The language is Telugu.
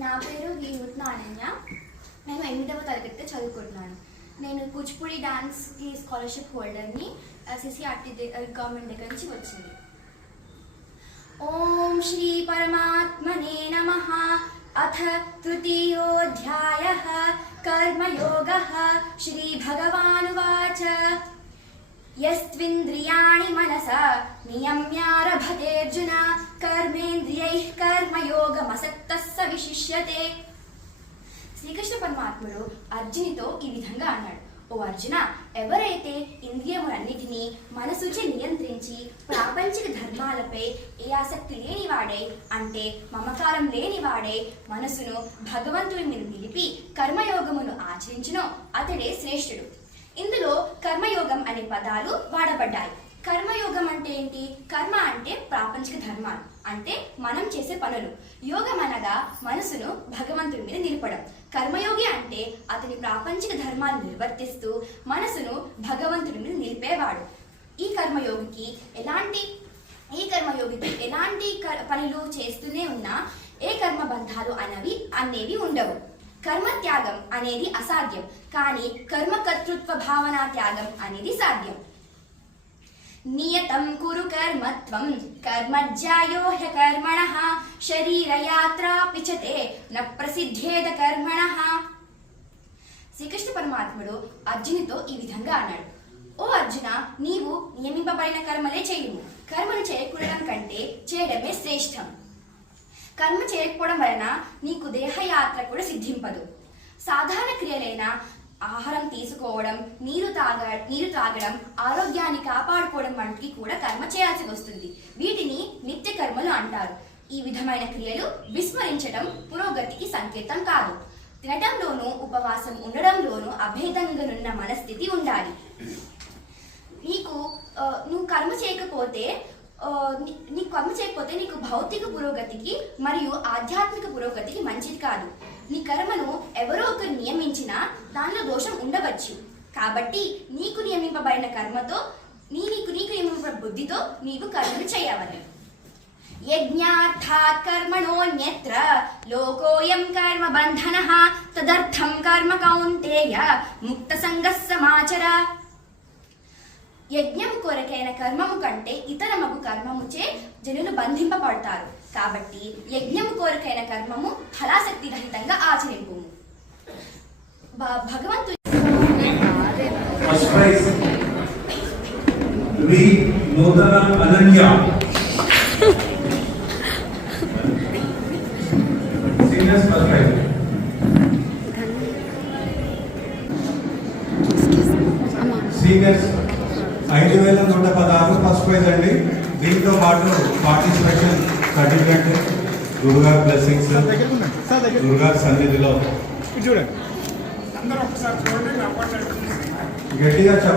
నా పేరు వి నూతనాన్య. నేను 8వ తరగతి చదువుకుంటున్నాను. నేను కూచిపూడి డాన్స్కి స్కాలర్షిప్ హోల్డర్ని. సిసిఆర్టీ గవర్నమెంట్ దగ్గర నుంచి వచ్చింది. ఓం శ్రీ పరమాత్మనే నమః. అథ తృతీయోధ్యాయః కర్మయోగః. శ్రీ భగవానువాచ యస్త్వింద్రియాణి మనసా నియమ్యారభతేర్జున కర్మేంద్రియైః కర్మయోగమసక్తః స విశిష్యతే. శ్రీకృష్ణ పరమాత్ముడు అర్జునితో ఈ విధంగా అన్నాడు, ఓ అర్జున, ఎవరైతే ఇంద్రియములన్నిటినీ మనసుచే నియంత్రించి ప్రాపంచిక ధర్మాలపై ఏ ఆసక్తి లేనివాడై, అంటే మమకారం లేనివాడై మనసును భగవంతుడి మీద నిలిపి కర్మయోగమును ఆచరించునో అతడే శ్రేష్ఠుడు. ఇందులో కర్మయోగం అనే పదాలు వాడబడ్డాయి. కర్మయోగం అంటే ఏంటి? కర్మ అంటే ప్రాపంచిక ధర్మాలు, అంటే మనం చేసే పనులు. యోగం అనగా మనసును భగవంతుడి మీద నిలపడం. కర్మయోగి అంటే అతని ప్రాపంచిక ధర్మాలు నిర్వర్తిస్తూ మనసును భగవంతుడి మీద నిలిపేవాడు. ఈ కర్మయోగికి ఎలాంటి పనులు చేస్తూనే ఉన్నా ఏ కర్మబంధాలు అనేవి ఉండవు. కర్మత్యాగం అనేది అసాధ్యం, కానీ కర్మకర్తృత్వ భావనా త్యాగం అనేది సాధ్యం. నియతం కురు కర్మత్వం కర్మజ్యాయో హ్యకర్మణః శరీరయాత్రాపి చ తే న ప్రసిద్ధేద కర్మణః. శ్రీకృష్ణ పరమాత్ముడు అర్జునితో ఈ విధంగా అన్నాడు, ఓ అర్జున, నీవు నియమింపబడిన కర్మలే చేయుము. కర్మను చేయకూడడం కంటే చేయడమే శ్రేష్టం. కర్మ చేయకపోవడం వలన నీకు దేహయాత్ర కూడా సిద్ధింపదు. సాధారణ క్రియలైన ఆహారం తీసుకోవడం, నీరు తాగడం, ఆరోగ్యాన్ని కాపాడుకోవడం వంటికి కూడా కర్మ చేయాల్సి వస్తుంది. వీటిని నిత్య కర్మలు అంటారు. ఈ విధమైన క్రియలు విస్మరించడం పురోగతికి సంకేతం కాదు. తినటంలోనూ ఉపవాసం ఉండడంలోనూ అభేదంగానున్న మనస్థితి ఉండాలి. నువ్వు కర్మ చేయకపోతే నీకు భౌతిక పురోగతికి మరియు ఆధ్యాత్మిక పురోగతికి మంచిది కాదు. నీ కర్మను ఎవరో ఒకరు నియమించినా దానిలో దోషం ఉండవచ్చు. కాబట్టి నీకు నియమింపబడిన కర్మతో నీకు నియమింపబడిన బుద్ధితో నీవు కర్మను చేయవాలి. యజ్ఞార్థాత్ కర్మణోన్యత్ర లోకోయం కర్మ బంధనః తదర్థం కర్మ కౌంతేయ ముక్త సంగః సమాచర. యజ్ఞం కొరకైన కర్మము కంటే ఇతర మగు కర్మముచే జనులు బంధింపబడతారు. కాబట్టి యజ్ఞము కొరకైన కర్మము ఫలాసక్తి రహితంగా ఆచరింపు. భగవంతుడు సీనియర్స్ 5,116 ఫస్ట్ ప్రైజ్ అండి. దీంతో పాటు పార్టిసిపేషన్ సర్టిఫికెట్, గురుగారు బ్లెస్సింగ్స్, గురుగారు సన్నిధిలో గట్టిగా చెప్పండి.